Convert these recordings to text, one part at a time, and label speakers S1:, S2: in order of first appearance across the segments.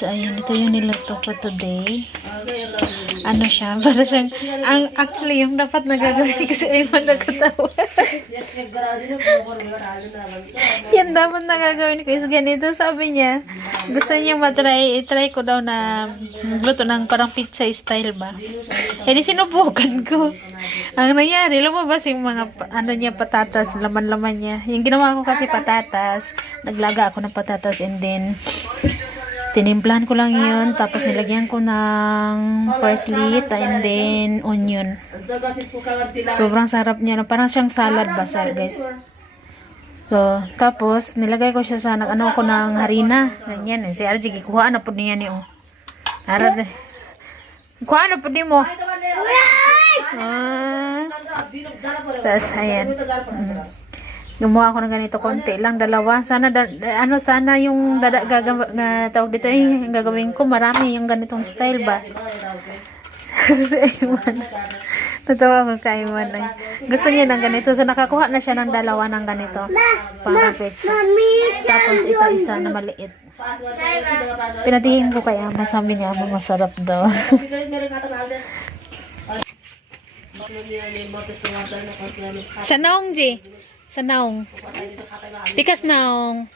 S1: guys, ayun, ito yung niluto ko today. Ano siya, para siyang, ang, actually, yung dapat nagagawin kasi ay man nagkatawa. yan dapat nagagawin ko is ganito, sabi niya, gusto niya matry, itry ko daw na magluto ng parang pizza style ba. Eh, sinubukan ko. Ang nangyari, lumabas yung mga, ano niya, patatas, laman-laman niya. Yung ginawa ko kasi patatas, naglaga ako ng patatas and then, tinimplahan ko lang yun, tapos nilagyan ko ng parsley and then onion. Sobrang sarap niya, no? parang siyang salad ba sa guys. So, tapos nilagay ko siya sa nag- ano ko ng harina. Ganyan eh. Si RG, kuha na po niya ni oh. Arad. Kuha na po ni mo. Ah. Tapos, ayan. Mm. Gumawa ako ng ganito konti lang, dalawa. Sana, da, da- ano, sana yung dada, gagawa, nga, tawag dito, eh, yung gagawin ko, marami yung ganitong style ba? Kasi si Ayman, natawa ko kay Ayman. eh. Gusto niya ng ganito, so nakakuha na siya ng dalawa ng ganito. Para pizza. Tapos ito isa na maliit. Pinatingin ko kaya, masabi niya, "Ama, masarap daw. Sa naong, G. Sa naong. Pikas naong.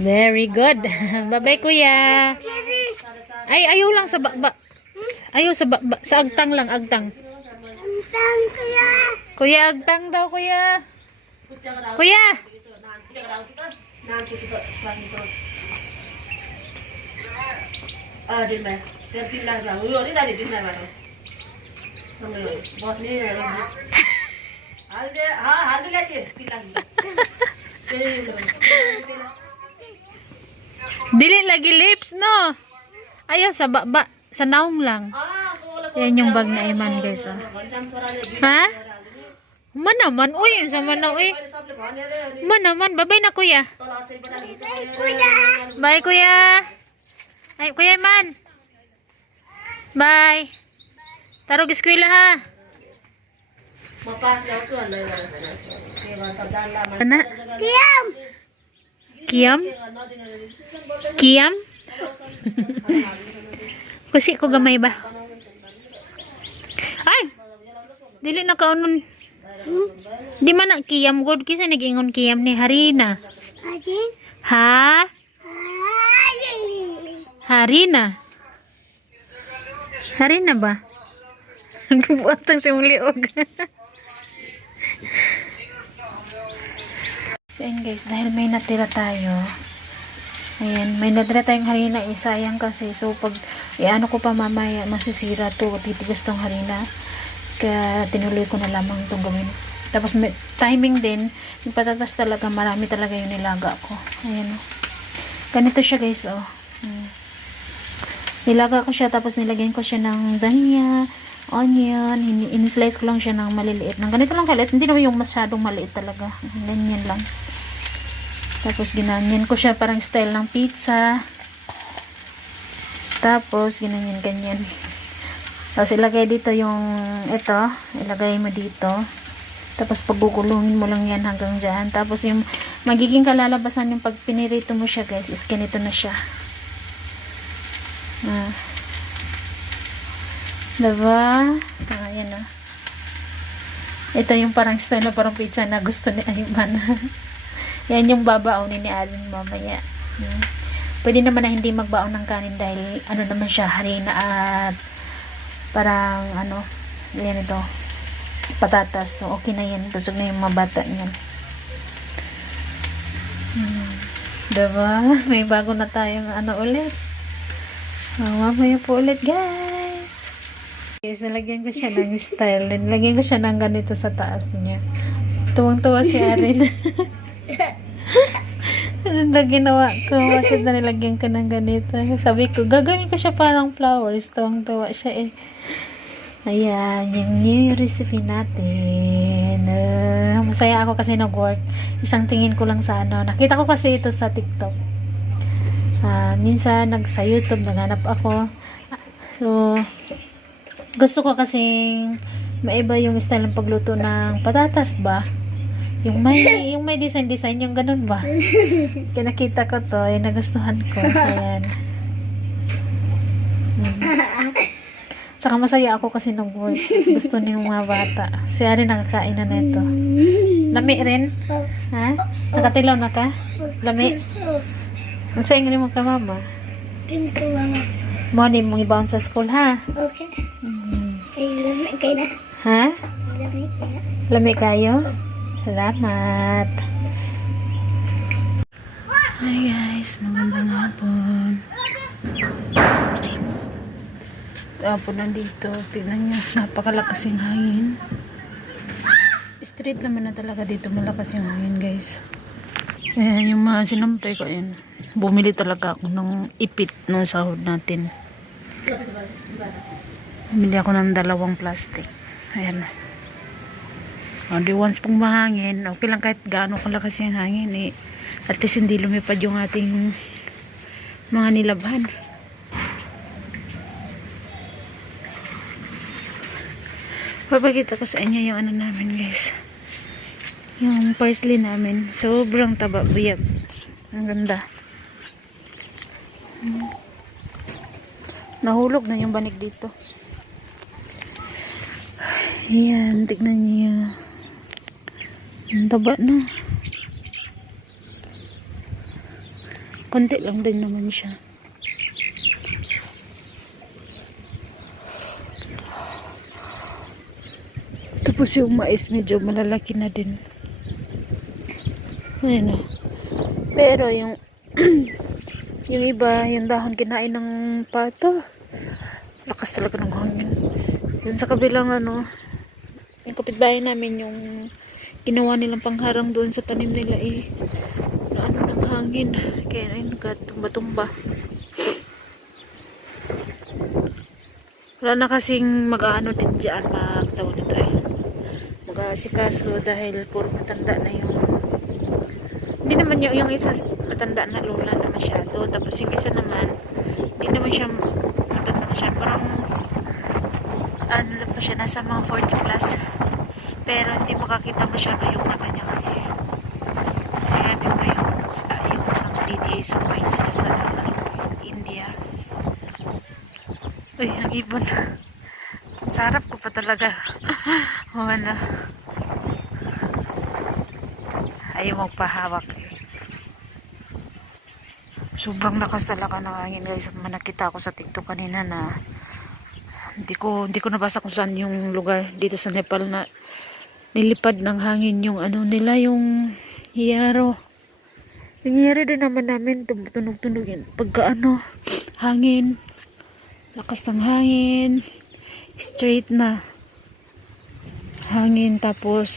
S1: Very good. Bye-bye, kuya. Ay, ayaw lang sa ba, ba- Ayaw sa ba, ba- sa agtang lang, agtang. Kuya, agtang daw, kuya. Kuya.
S2: Ah, din ba? Tertil lang lang. Ulo, di tadi din ba ba? Bos ni.
S1: Dili lagi lips, no? Ayaw sa ba, ba sa naong lang.
S2: Ah,
S1: Yan yung bag na Iman, guys.
S2: Ni.
S1: Ha? Man naman, uy, sa
S2: mana ni?
S1: Man naman, babay na, kuya. Bye, kuya. Ay, kuya Iman. Bye. Tarog eskwela, ha? Ana? Kiam? Kiam? Kasi ko gamay ba? Ay! Dili na kaunon. Di man na kiyam god kisa nagingon kiyam ni Harina. Ha? Harina. Harina ba? Nagbuatang si Muliog. So, yun guys, dahil may natira tayo, ayan, may natira tayong harina, eh, sayang kasi, so, pag, iano ko pa mamaya, masisira to, titigas tong harina, kaya tinuloy ko na lamang itong gawin. Tapos, may, timing din, yung patatas talaga, marami talaga yung nilaga ko. Ayan. Ganito siya guys, oh. Hmm. Nilaga ko siya, tapos nilagyan ko siya ng dania, onion, in- in-slice ko lang siya ng maliliit. Ng ganito lang kaliit, hindi naman yung masyadong maliit talaga. Ganyan lang. Tapos ginanyan ko siya parang style ng pizza. Tapos ginanyan ganyan. Tapos ilagay dito yung ito, ilagay mo dito. Tapos pagkukulungin mo lang yan hanggang dyan. Tapos yung magiging kalalabasan yung pag pinirito mo siya guys, is ganito na siya. Ah. Diba? Ah, yan ah. Ito yung parang style na parang pizza na gusto ni Ayman. yan yung babaunin ni Alin mamaya. Hmm. Pwede naman na hindi magbaon ng kanin dahil ano naman siya, harina at parang ano, yan ito, patatas. So, okay na yan. Busog na yung mga bata niyan. Hmm. Diba? May bago na tayong ano ulit. Oh, mamaya po ulit, guys. Guys, nalagyan ko siya ng style. Nalagyan ko siya ng ganito sa taas niya. Tuwang-tuwa si Arin. ano na ginawa ko? Bakit na nilagyan ko ng ganito? Sabi ko, gagawin ko siya parang flowers. Tuwang-tuwa siya eh. Ayan, yung new recipe natin. Ah, masaya ako kasi nag-work. Isang tingin ko lang sa ano. Nakita ko kasi ito sa TikTok. Ah, minsan nag sa YouTube naghanap ako. So gusto ko kasi maiba yung style ng pagluto ng patatas ba. Yung may, yung may design-design, yung ganun ba? Kaya nakita ko to, ay nagustuhan ko. Ayan. Hmm. Tsaka masaya ako kasi nag work. Gusto ni mga bata. Si Ari nakakain na nito. Lami rin? Ha? Nakatilaw na ka? Lami? Ang sa ingin mo ka, mama?
S3: Ganito mama.
S1: Mo ni mong ibaon sa school, ha?
S3: Okay. Lamig kayo na.
S1: Ha?
S3: Lamig kayo na.
S1: Lami kayo? Salamat. Hi guys, magandang hapon. Hapon nandito. Tignan nyo, napakalakas yung hangin. Street naman na talaga dito, malakas yung hangin guys. Ayan, yung mga sinampay ko, ayan. Bumili talaga ako ng ipit nung sahod natin. Bumili ako ng dalawang plastic. Ayan. O, di once pong mahangin, okay lang kahit gaano kalakas yung hangin eh. At least hindi lumipad yung ating mga nilabhan. Papakita ko sa inyo yung ano namin guys. Yung parsley namin. Sobrang taba buyag. Ang ganda. Nahulog na yung banig dito. Ayan, tignan niyo. Ang taba na. Konti lang din naman siya. Tapos yung mais medyo malalaki na din. Ayan na. Pero yung yung iba, yung dahon kinain ng pato. Lakas talaga ng hangin. Yun sa kabilang ano, kapitbahay namin yung ginawa nilang pangharang doon sa tanim nila eh. Na ano ng hangin. Kaya ayun nagkatumba-tumba. Wala na kasing mag-ano din dyan magtawag nito eh mag-asikaso dahil puro matanda na yung hindi naman yung, yung isa matanda na lola na masyado. Tapos yung isa naman hindi naman siya matanda na siya. Parang ano lang to siya nasa mga 40 plus pero hindi makakita masyado yung mata niya kasi kasi nga di ba yung, sa, yung isang sa buhay na sila sa India. Uy ang ibon. Sarap ko pa talaga. Oh, ano. Ayaw magpahawak. Sobrang lakas talaga ng hangin guys at manakita ako sa tiktok kanina na hindi ko hindi ko nabasa kung saan yung lugar dito sa Nepal na nilipad ng hangin yung ano nila yung hiyaro nangyari din naman namin tumutunog-tunog yun. Pagka ano hangin. Lakas ng hangin. Straight na hangin tapos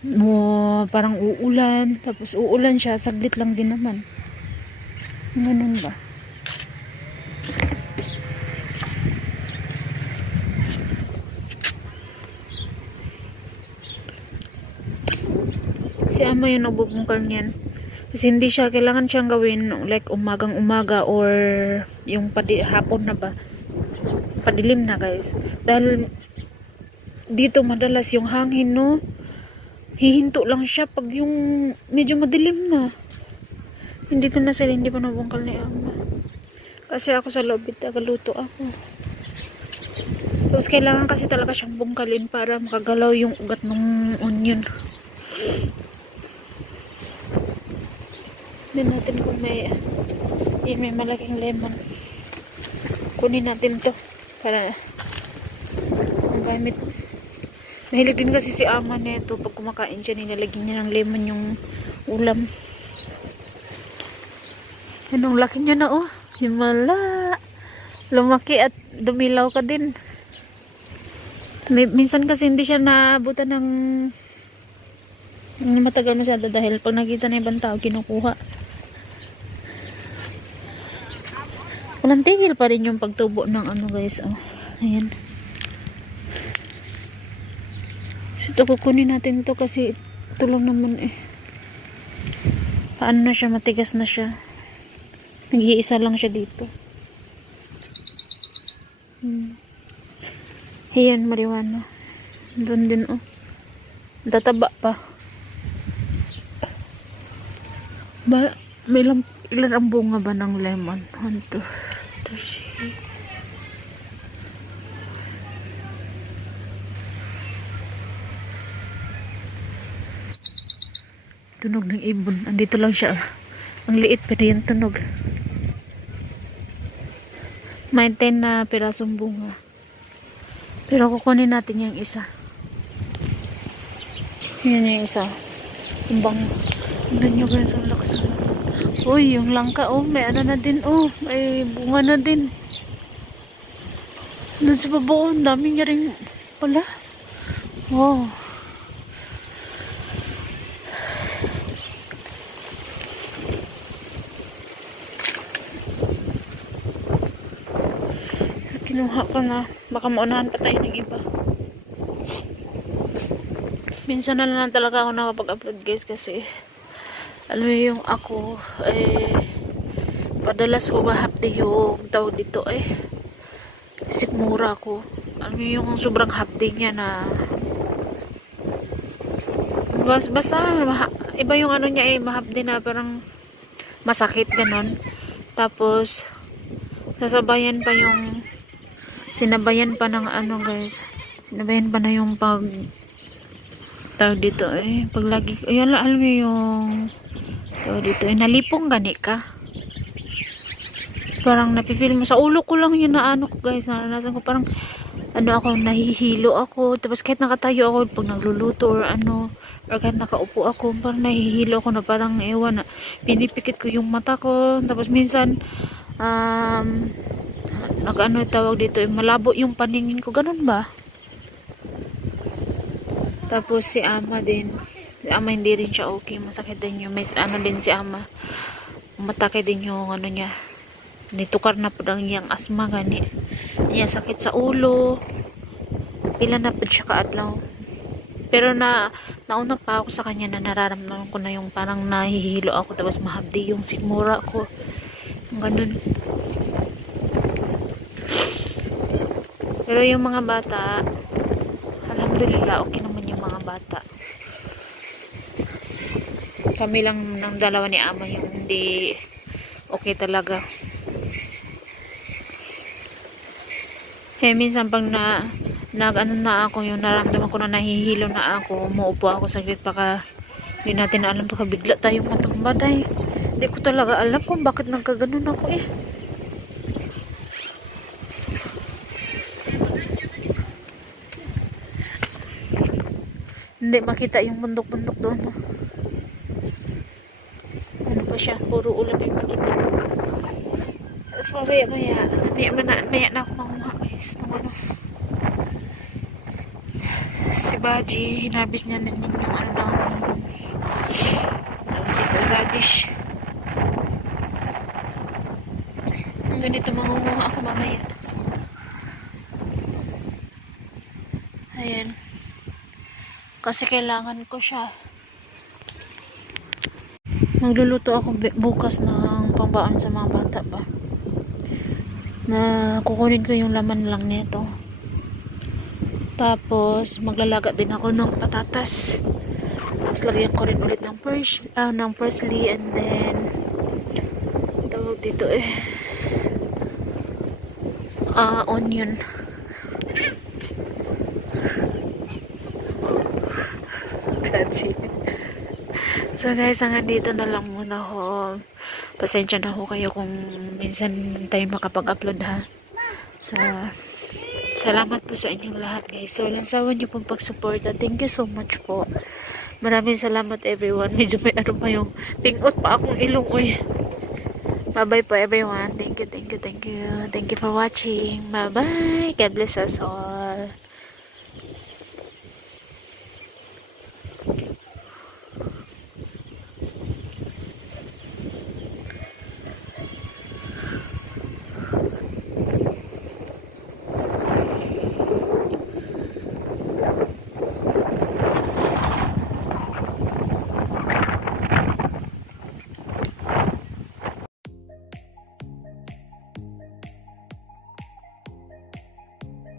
S1: mo parang uulan. Tapos uulan siya saglit lang din naman. Ganun ba si ama yung nagbubungkal niyan kasi hindi siya kailangan siyang gawin like umagang umaga or yung hapon na ba? Padilim na guys. Dahil dito madalas yung hangin no? Hihinto lang siya pag yung medyo madilim na. Hindi ko na sila hindi pa nabungkal ni ama kasi ako sa lobby tagaluto ako. Tapos kailangan kasi talaga siyang bungkalin para makagalaw yung ugat ng onion Tignan natin kung may yun, may malaking lemon. Kunin natin to para gamit. Mahilig din kasi si ama nito pag kumakain siya nilalagyan niya ng lemon yung ulam. Anong laki niya na oh. Himala. Lumaki at dumilaw ka din. May, minsan kasi hindi siya naabutan ng matagal masyado dahil pag nakita na ibang tao kinukuha. walang tigil pa rin yung pagtubo ng ano guys oh, ayan. So, ito kukunin natin ito kasi tulong naman eh. Paano na siya? Matigas na siya. Nag-iisa lang siya dito. Hmm. ayan mariwana oh. doon din oh. Tataba pa. Ba may ilan ang bunga ba ng lemon? 1, 2, Tashi. Tunog ng ibon. Andito lang siya. Oh. Ang liit pero yung tunog. May 10 na pirasong bunga. Pero kukunin natin yung isa. Yan yung isa. Ang bango. Ang ganyo ganyan sa lakas ng. Uy, yung langka, oh, may ano na din, oh, may bunga na din. Doon sa baba, oh, ang dami niya rin pala. Wow. Kinuha ko na. Baka maunahan pa tayo ng iba. Minsan na lang talaga ako nakapag-upload guys kasi alam mo yung ako eh padalas umahapdi yung tawag dito eh sikmura ko alam mo yung sobrang hapdi niya na bas, basta iba yung ano niya eh mahapdi na parang masakit ganon tapos sasabayan pa yung sinabayan pa ng ano guys sinabayan pa na yung pag tawag dito eh pag lagi ayan alam mo yung tawag dito. Eh nalipong gani ka. Parang napifeel mo. Sa ulo ko lang yun na ano ko guys. Naranasan ko parang ano ako nahihilo ako. Tapos kahit nakatayo ako pag nagluluto or ano or kahit nakaupo ako parang nahihilo ako na parang ewan na pinipikit ko yung mata ko. Tapos minsan um nag ano tawag dito eh, malabo yung paningin ko. Ganun ba? Tapos si ama din. Si ama hindi rin siya okay. Masakit din yung may ano din si ama. Matake din yung ano niya. Nitukar na po ang iyang asma gani. Niya sakit sa ulo. Pila na po siya kaadlaw. Pero na nauna pa ako sa kanya na nararamdaman ko na yung parang nahihilo ako tapos mahabdi yung sigmura ko. Ganun. Pero yung mga bata, alhamdulillah okay naman yung mga bata kami lang ng dalawa ni ama yung hindi okay talaga. Eh minsan pag na nag ano na ako yung naramdaman ko na nahihilo na ako umuupo ako saglit baka hindi natin alam baka bigla tayong matumba dahil hindi ko talaga alam kung bakit nagkaganon ako eh. Hindi makita yung bundok-bundok doon. Siya? Puro ulan yung makita. So, maya, maya. Maya, maya, maya na ako mamuha guys. Ng ano. Si Baji, hinabis niya na din yung ano ano dito, radish. Ganito mangunguha ako mamaya. Ayan. Kasi kailangan ko siya. Magluluto ako bukas ng pambaon sa mga bata ba. Na kukunin ko yung laman lang nito. Tapos maglalaga din ako ng patatas. Tapos lagyan ko rin ulit ng pers ah, ng parsley and then tawag dito eh ah onion. Grabe. So guys, hanggang dito na lang muna ho. Pasensya na ho kayo kung minsan tayo makapag-upload ha. So, salamat po sa inyong lahat guys. So, walang sawa niyo pong pag-suporta. Thank you so much po. Maraming salamat everyone. Medyo may ano pa yung pingot pa akong ilong. Uy. Bye-bye po everyone. Thank you, thank you, thank you. Thank you for watching. Bye-bye. God bless us all.